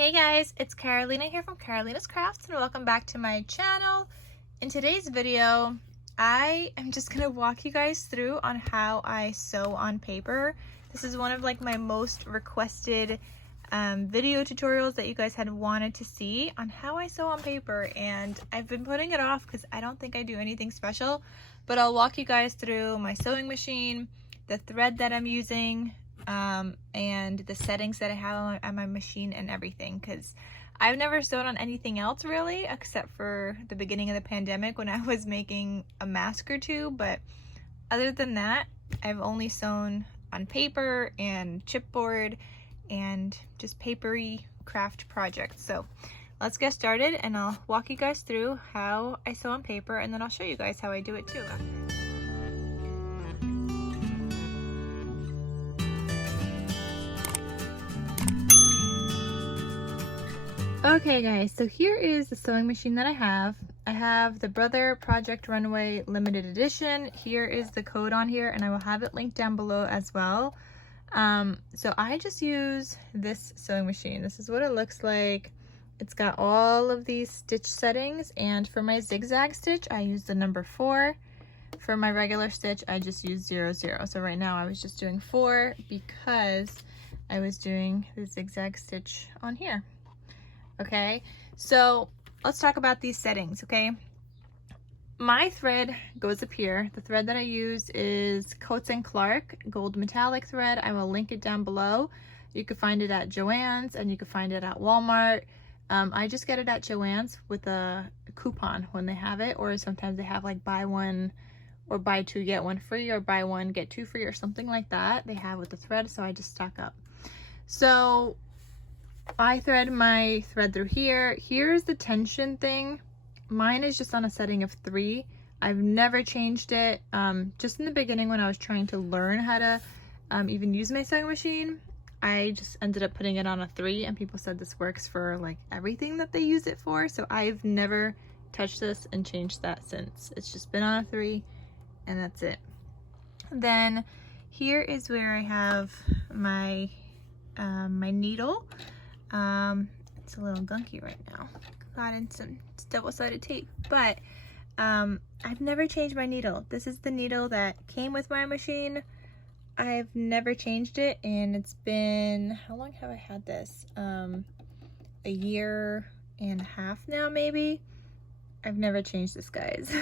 Hey guys, it's Carolina here from KarolinasKrafts and welcome back to my channel. In today's video, I am just gonna walk you guys through on how I sew on paper. This is one of my most requested video tutorials that you guys had wanted to see on how I sew on paper, and I've been putting it off because I don't think I do anything special, but I'll walk you guys through my sewing machine, the thread that I'm using, and the settings that I have on my machine and everything, because I've never sewn on anything else really except for the beginning of the pandemic when I was making a mask or two, but other than that I've only sewn on paper and chipboard and just papery craft projects. So let's get started and I'll walk you guys through how I sew on paper, and then I'll show you guys how I do it too. Okay guys, so here is the sewing machine that I have. I have the Brother Project Runway Limited Edition. Here is the code on here, and I will have it linked down below as well. So I just use this sewing machine. This is what it looks like. It's got all of these stitch settings, and for my zigzag stitch I use the number 4. For my regular stitch I just use 0, 0. So right now I was just doing 4 because I was doing the zigzag stitch on here. Okay, so let's talk about these settings. Okay, my thread goes up here. The thread that I use is Coats & Clark gold metallic thread. I will link it down below. You can find it at Joann's and you can find it at Walmart. I just get it at Joann's with a coupon when they have it, or sometimes they have like buy one or buy two get one free, or buy one get two free, or something like that they have with the thread, so I just stock up. So I thread my thread through here. Here's the tension thing. Mine is just on a setting of 3. I've never changed it. Just in the beginning when I was trying to learn how to even use my sewing machine, I just ended up putting it on a 3, and people said this works for like everything that they use it for. So I've never touched this and changed that since. It's just been on a 3 and that's it. Then here is where I have my my needle. It's a little gunky right now. Got in some double-sided tape, but I've never changed my needle. This is the needle that came with my machine. I've never changed it, and it's been, how long have I had this? A year and a half now, maybe. I've never changed this, guys.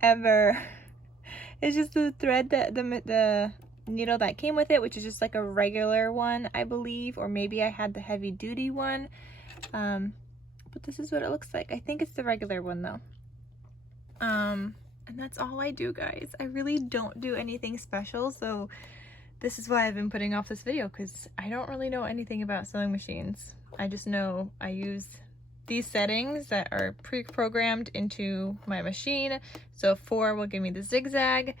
Ever. It's just the thread that the needle that came with it, which is just like a regular one, I believe, or maybe I had the heavy duty one, but this is what it looks like. I think it's the regular one though. And that's all I do, guys. I really don't do anything special, so this is why I've been putting off this video, because I don't really know anything about sewing machines. I just know I use these settings that are pre-programmed into my machine. So 4 will give me the zigzag.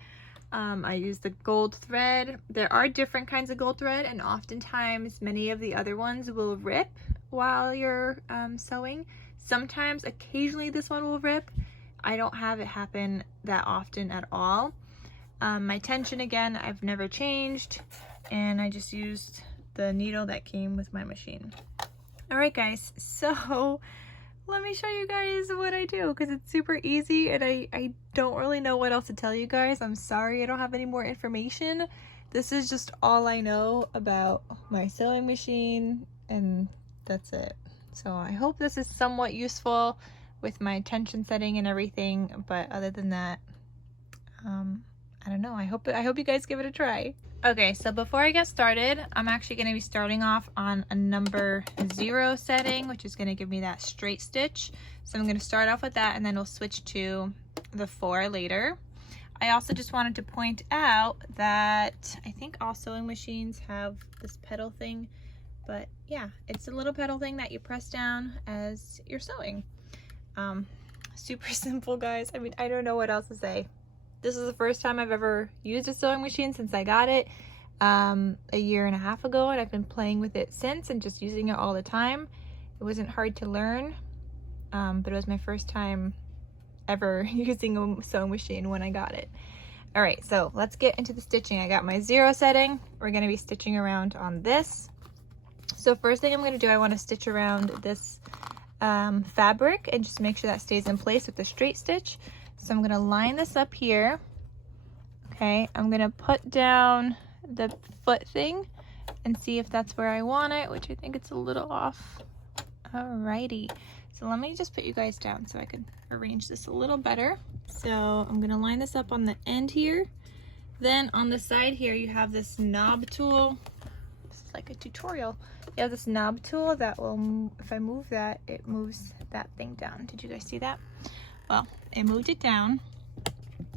I use the gold thread. There are different kinds of gold thread, and oftentimes many of the other ones will rip while you're sewing. Sometimes, occasionally this one will rip. I don't have it happen that often at all. My tension, again, I've never changed, and I just used the needle that came with my machine. Alright guys, so let me show you guys what I do, because it's super easy and I don't really know what else to tell you guys. I'm sorry I don't have any more information. This is just all I know about my sewing machine, and that's it. So I hope this is somewhat useful with my tension setting and everything, but other than that, I don't know. I hope you guys give it a try. Okay, so before I get started, I'm actually going to be starting off on a number 0 setting, which is going to give me that straight stitch. So I'm going to start off with that, and then we'll switch to the 4 later. I also just wanted to point out that I think all sewing machines have this pedal thing, but yeah, it's a little pedal thing that you press down as you're sewing. Super simple, guys. I mean, I don't know what else to say. This is the first time I've ever used a sewing machine since I got it a year and a half ago, and I've been playing with it since and just using it all the time. It wasn't hard to learn, but it was my first time ever using a sewing machine when I got it. All right, so let's get into the stitching. I got my 0 setting. We're going to be stitching around on this. So So first thing I'm going to do, I want to stitch around this fabric and just make sure that stays in place with the straight stitch. So I'm going to line this up here. Okay, I'm going to put down the foot thing and see if that's where I want it, which I think it's a little off. Alrighty, so let me just put you guys down so I can arrange this a little better. So I'm going to line this up on the end here. Then on the side here you have this knob tool. This is like a tutorial. You have this knob tool that will, if I move that, it moves that thing down. Did you guys see that? Well, I moved it down.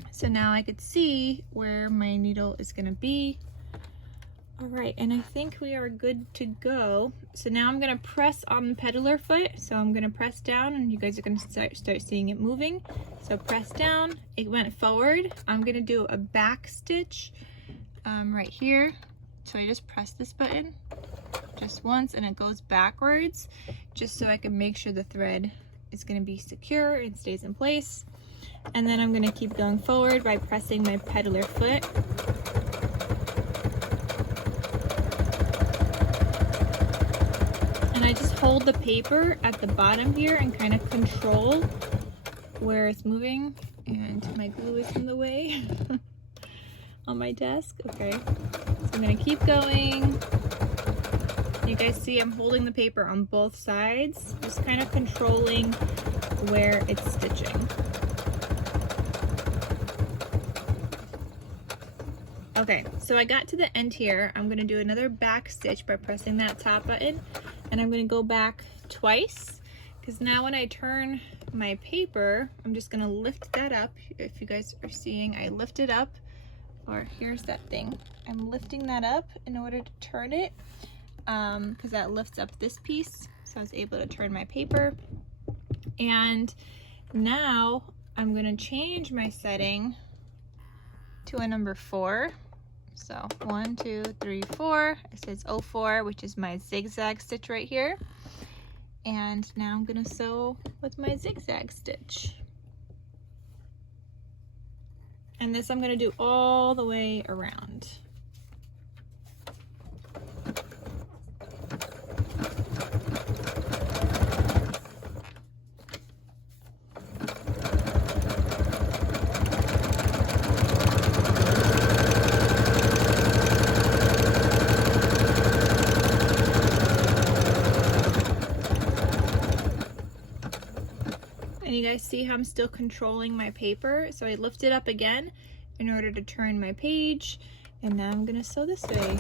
So now I could see where my needle is going to be. All right, and I think we are good to go. So now I'm going to press on the peddler foot. So I'm going to press down and you guys are going to start seeing it moving. So press down, it went forward. I'm going to do a back stitch right here. So I just press this button just once and it goes backwards, just so I can make sure the thread is going to be secure and stays in place. And then I'm going to keep going forward by pressing my peddler foot. And I just hold the paper at the bottom here and kind of control where it's moving. And my glue is in the way on my desk. Okay, so I'm going to keep going. You guys see I'm holding the paper on both sides, just kind of controlling where it's stitching. Okay, so I got to the end here. I'm gonna do another back stitch by pressing that top button, and I'm gonna go back twice, because now when I turn my paper, I'm just gonna lift that up. If you guys are seeing, I lift it up, or here's that thing. I'm lifting that up in order to turn it, because that lifts up this piece, so I was able to turn my paper. And now I'm gonna change my setting to a number 4. So 1, 2, 3, 4. It says 04, which is my zigzag stitch right here. And now I'm gonna sew with my zigzag stitch. And this I'm gonna do all the way around. And you guys see how I'm still controlling my paper. So I lift it up again in order to turn my page. And now I'm gonna sew this way.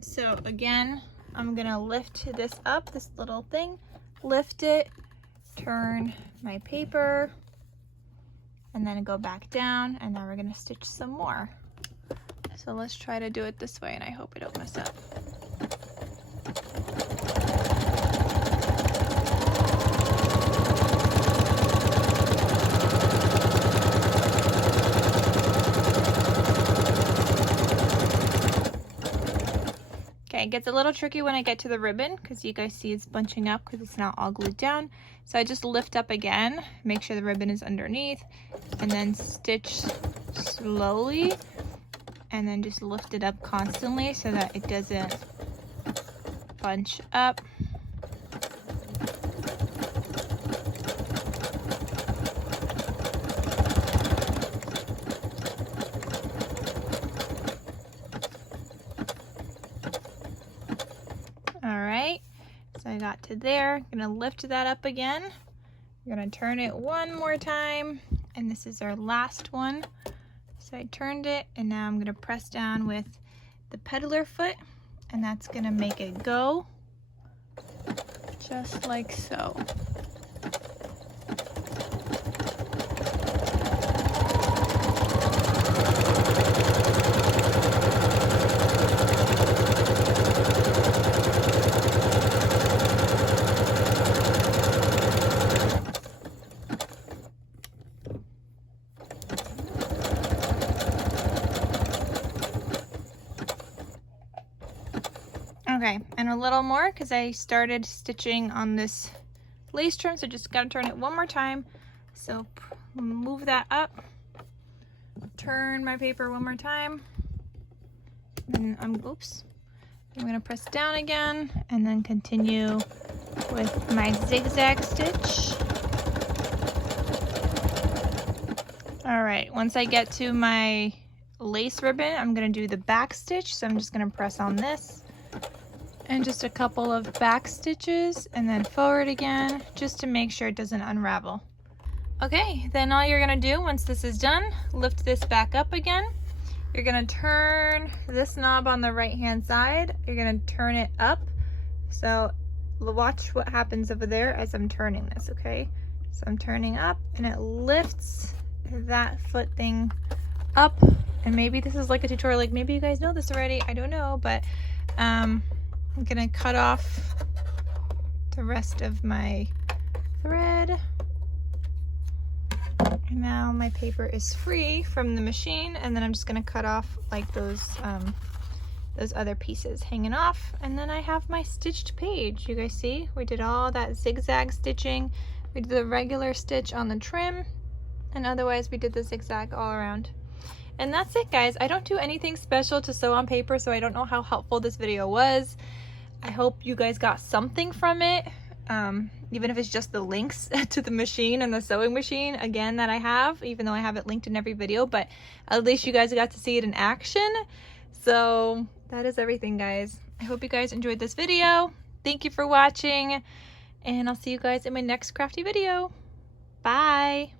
So again, I'm gonna lift this up, this little thing, lift it, turn my paper, and then go back down, and now we're gonna stitch some more. So let's try to do it this way, and I hope I don't mess up. Okay, it gets a little tricky when I get to the ribbon because you guys see it's bunching up because it's not all glued down. So I just lift up again, make sure the ribbon is underneath, and then stitch slowly, and then just lift it up constantly so that it doesn't bunch up. Alright, so I got to there. I'm gonna lift that up again. We're gonna turn it one more time, and this is our last one. So I turned it, and now I'm gonna press down with the peddler foot, and that's gonna make it go, just like so. Okay, and a little more because I started stitching on this lace trim, so just gotta turn it one more time. So move that up, turn my paper one more time, and I'm gonna press down again and then continue with my zigzag stitch. All right, once I get to my lace ribbon, I'm gonna do the back stitch. So I'm just gonna press on this and just a couple of back stitches and then forward again, just to make sure it doesn't unravel. Okay, then all you're gonna do once this is done, lift this back up again. You're gonna turn this knob on the right hand side. You're gonna turn it up. So watch what happens over there as I'm turning this, okay? So I'm turning up and it lifts that foot thing up. And maybe this is like a tutorial, like maybe you guys know this already, I don't know, but I'm gonna cut off the rest of my thread. And now my paper is free from the machine, and then I'm just gonna cut off like those other pieces hanging off, and then I have my stitched page. You guys see? We did all that zigzag stitching. We did the regular stitch on the trim, and otherwise we did the zigzag all around. And that's it, guys. I don't do anything special to sew on paper, so I don't know how helpful this video was. I hope you guys got something from it. Even if it's just the links to the machine and the sewing machine, again, that I have, even though I have it linked in every video, but at least you guys got to see it in action. So that is everything, guys. I hope you guys enjoyed this video. Thank you for watching, and I'll see you guys in my next crafty video. Bye.